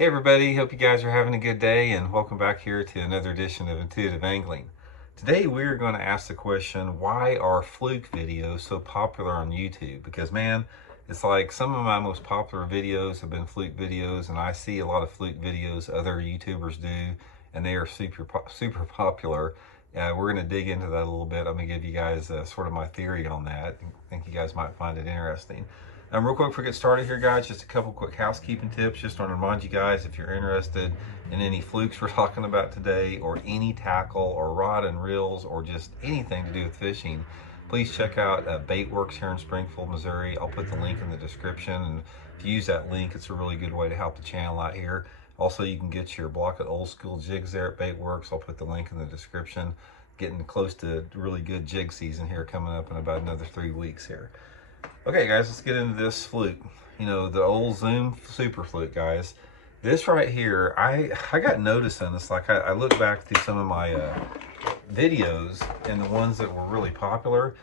Hey everybody, hope you guys are having a good day and welcome back here to another edition of Intuitive Angling. Today we're going to ask the question, why are fluke videos so popular on YouTube? Because man, it's like some of my most popular videos have been fluke videos, and I see a lot of fluke videos other YouTubers do, and they are super popular. We're going to dig into that a little bit. I'm going to give you guys sort of my theory on that. I think you guys might find it interesting. Real quick before we get started here, guys, just a couple quick housekeeping tips. Just want to remind you guys, if you're interested in any flukes we're talking about today, or any tackle or rod and reels, or just anything to do with fishing, please check out Baitworks here in Springfield, Missouri. I'll put the link in the description, and if you use that link, it's a really good way to help the channel out here. Also, you can get your block of old school jigs there at Baitworks. I'll put the link in the description. Getting close to really good jig season here, coming up in about another 3 weeks here. Okay guys, let's get into this fluke. You know, the old Zoom Super Fluke, guys. This right here, I got noticing this. Like I look back through some of my videos, and the ones that were really popular,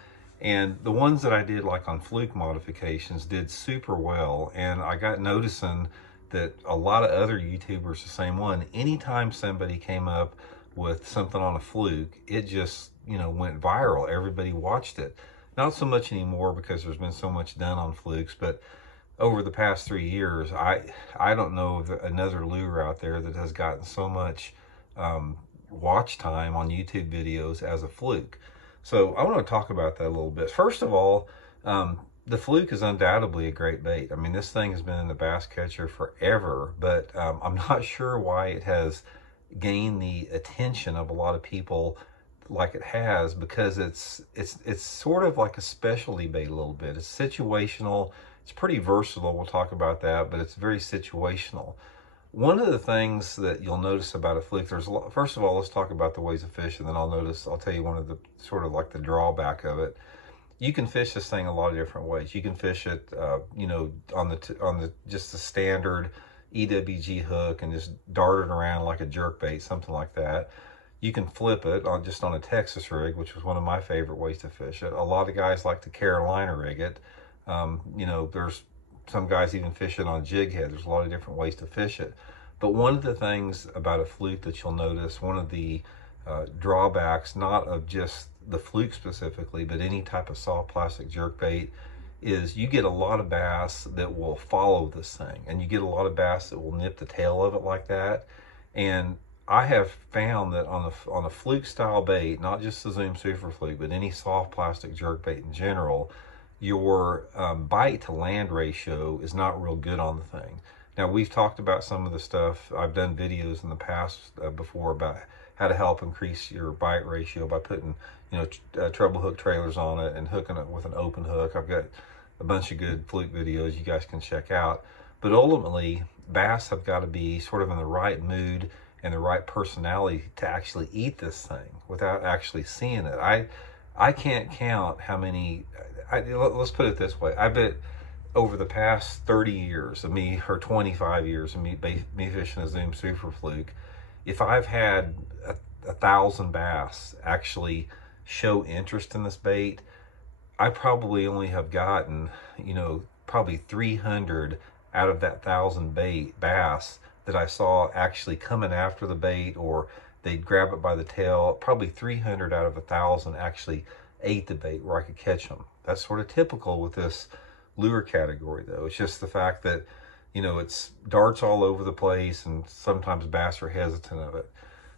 and the ones that I did like on fluke modifications did super well. And I got noticing that a lot of other YouTubers, the same one, anytime somebody came up with something on a fluke, it just, you know, went viral. Everybody watched it. Not so much anymore because there's been so much done on flukes, but over the past 3 years, I don't know of another lure out there that has gotten so much watch time on YouTube videos as a fluke. So I want to talk about that a little bit. First of all, the fluke is undoubtedly a great bait. I mean, this thing has been in the bass catcher forever, but I'm not sure why it has gained the attention of a lot of people like it has, because it's sort of like a specialty bait a little bit. It's situational. It's pretty versatile. We'll talk about that, but it's very situational. One of the things that you'll notice about a fluke, there's a lot. First of all, let's talk about the ways of fish, and then I'll tell you one of the sort of like the drawback of it. You can fish this thing a lot of different ways. You can fish it, you know, on the just the standard EWG hook and just dart it around like a jerkbait, something like that. You can flip it on just on a Texas rig, which was one of my favorite ways to fish it. A lot of guys like to Carolina rig it. You know, there's some guys even fish it on jig head. There's a lot of different ways to fish it. But one of the things about a fluke that you'll notice, one of the drawbacks, not of just the fluke specifically, but any type of soft plastic jerkbait, is you get a lot of bass that will follow this thing, and you get a lot of bass that will nip the tail of it like that. And I have found that on a fluke style bait, not just the Zoom Super Fluke, but any soft plastic jerk bait in general, your bite to land ratio is not real good on the thing. Now, we've talked about some of the stuff. I've done videos in the past before about how to help increase your bite ratio by putting, you know, treble hook trailers on it and hooking it with an open hook. I've got a bunch of good fluke videos you guys can check out. But ultimately, bass have got to be sort of in the right mood and the right personality to actually eat this thing without actually seeing it. I can't count how many, let's put it this way. I bet over the past 30 years of me, or 25 years of me fishing a Zoom Super Fluke, if I've had 1,000 bass actually show interest in this bait, I probably only have gotten, you know, probably 300 out of that 1,000 bass that I saw actually coming after the bait, or they'd grab it by the tail. Probably 300 out of 1,000 actually ate the bait where I could catch them. That's sort of typical with this lure category, though. It's just the fact that, you know, it's darts all over the place, and sometimes bass are hesitant of it.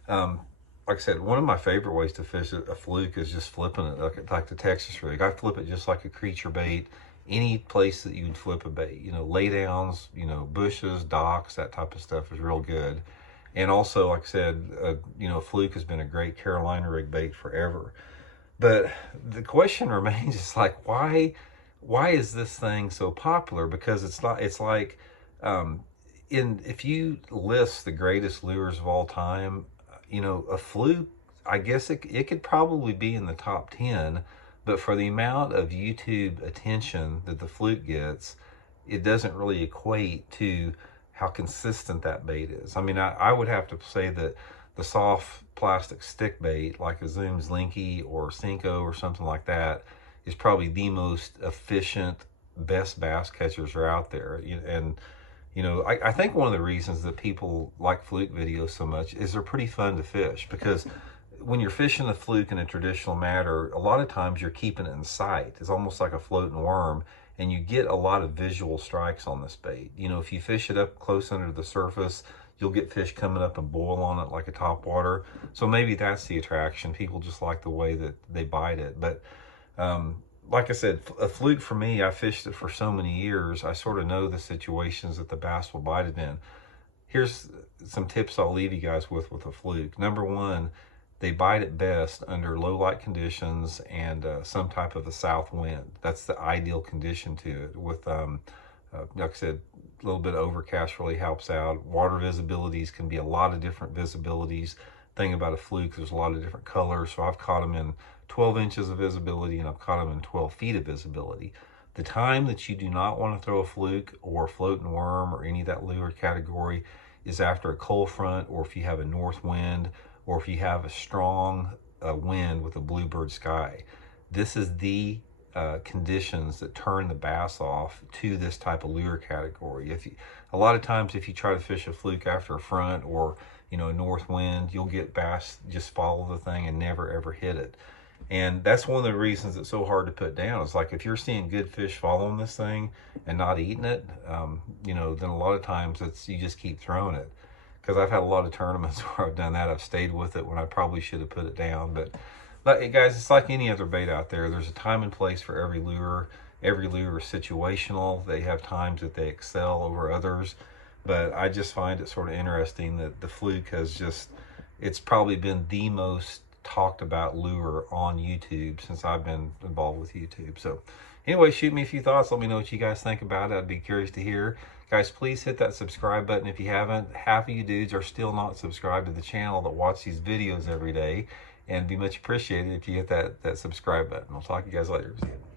Like I said, one of my favorite ways to fish a fluke is just flipping it like the Texas rig. I flip it just like a creature bait. Any place that you would flip a bait, you know, laydowns, you know, bushes, docks, that type of stuff is real good. And also, like I said, you know, fluke has been a great Carolina rig bait forever. But the question remains, it's like, why is this thing so popular? Because it's like, if you list the greatest lures of all time, you know, a fluke, I guess it could probably be in the top 10. But for the amount of YouTube attention that the fluke gets, it doesn't really equate to how consistent that bait is. I mean, I would have to say that the soft plastic stick bait, like a Zoom's Linky or Cinco or something like that, is probably the most efficient, best bass catchers are out there. And You know, I think one of the reasons that people like fluke videos so much is they're pretty fun to fish, because when you're fishing a fluke in a traditional manner, a lot of times you're keeping it in sight. It's almost like a floating worm, and you get a lot of visual strikes on this bait. You know, if you fish it up close under the surface, you'll get fish coming up and boil on it like a topwater. So maybe that's the attraction. People just like the way that they bite it. But like I said, a fluke for me, I fished it for so many years. I sort of know the situations that the bass will bite it in. Here's some tips I'll leave you guys with a fluke. Number one, they bite it best under low light conditions and some type of a south wind. That's the ideal condition to it. With, like I said, a little bit of overcast really helps out. Water visibilities can be a lot of different visibilities. Thing about a fluke, there's a lot of different colors. So I've caught them in 12 inches of visibility, and I've caught them in 12 feet of visibility. The time that you do not want to throw a fluke or a floating worm or any of that lure category is after a cold front, or if you have a north wind, or if you have a strong wind with a bluebird sky. This is the conditions that turn the bass off to this type of lure category. A lot of times if you try to fish a fluke after a front or, you know, a north wind, you'll get bass just follow the thing and never ever hit it. And that's one of the reasons it's so hard to put down. It's like if you're seeing good fish following this thing and not eating it, you know, then a lot of times you just keep throwing it. Because I've had a lot of tournaments where I've done that. I've stayed with it when I probably should have put it down. But guys, it's like any other bait out there. There's a time and place for every lure. Every lure is situational. They have times that they excel over others. But I just find it sort of interesting that the fluke has it's probably been the most talked about lure on YouTube since I've been involved with YouTube. So anyway, shoot me a few thoughts. Let me know what you guys think about it. I'd be curious to hear. Guys, please hit that subscribe button if you haven't. Half of you dudes are still not subscribed to the channel that watch these videos every day, and it'd be much appreciated if you hit that subscribe button. I'll talk to you guys later. See you.